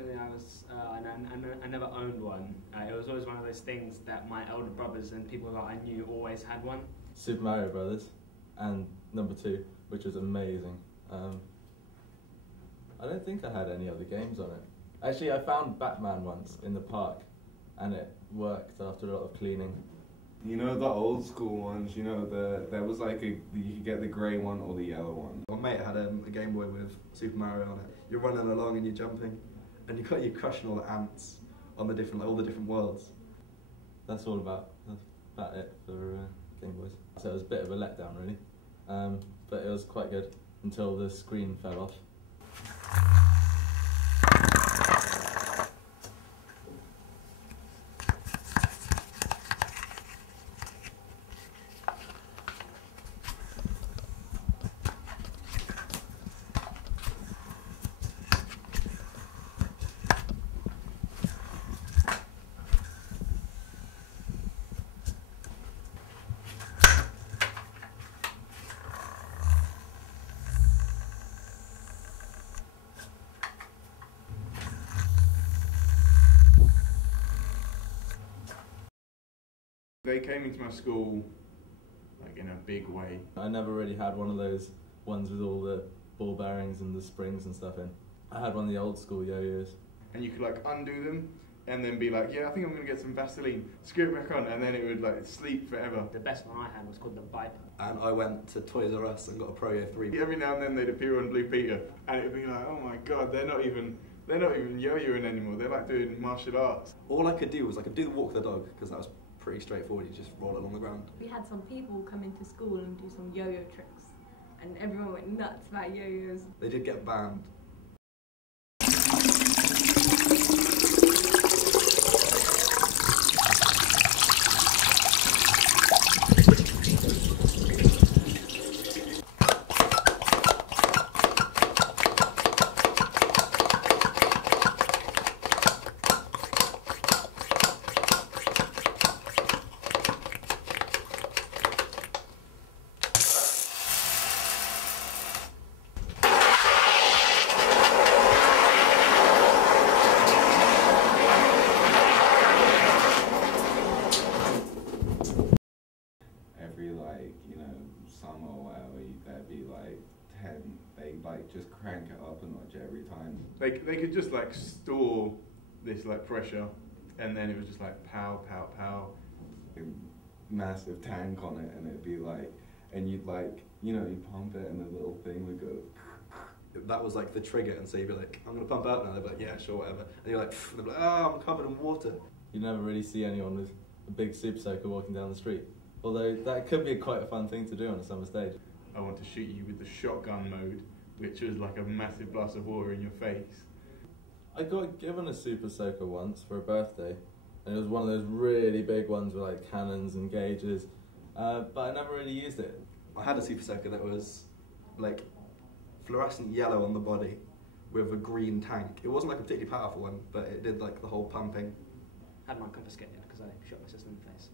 unfortunately, I never owned one. It was always one of those things that my elder brothers and people that I knew always had one. Super Mario Brothers, and number 2, which was amazing. I don't think I had any other games on it. Actually, I found Batman once in the park, and it worked after a lot of cleaning. You know the old school ones, you know, there was like you could get the grey one or the yellow one. My mate had a Game Boy with Super Mario on it. You're running along and you're jumping, and you're crushing all the ants on the different, all the different worlds. That's about it for Game Boys. So it was a bit of a letdown, really, but it was quite good until the screen fell off. They came into my school like in a big way. I never really had one of those ones with all the ball bearings and the springs and stuff in. I had one of the old school yo-yos. And you could like undo them and then be like, yeah, I think I'm going to get some Vaseline, screw it back on, and then it would like sleep forever. The best one I had was called the Viper. And I went to Toys R Us and got a Pro-Yo 3. Every now and then they'd appear on Blue Peter and it would be like, oh my god, they're not even yo-yoing anymore, they're like doing martial arts. All I could do was I could do the walk the dog, because that was pretty straightforward. You just roll it along the ground. We had some people come into school and do some yo-yo tricks, and everyone went nuts about yo-yos. They did get banned. Summer or whatever, there'd be like 10, they like just crank it up a notch every time. They could just like store this like pressure, and then it was just like pow, pow, pow. A massive tank on it, and it'd be like, and you'd like, you know, you pump it and the little thing would go. That was like the trigger, and so you'd be like, I'm going to pump out now. They'd be like, yeah, sure, whatever. And you're like, and they'd be like, oh, I'm covered in water. You never really see anyone with a big Super Soaker walking down the street. Although that could be quite a fun thing to do on a summer stage. I want to shoot you with the shotgun mode, which was like a massive blast of water in your face. I got given a Super Soaker once for a birthday, and it was one of those really big ones with like cannons and gauges, but I never really used it. I had a Super Soaker that was like fluorescent yellow on the body with a green tank. It wasn't like a particularly powerful one, but it did like the whole pumping. Had mine confiscated because I shot my sister in the face.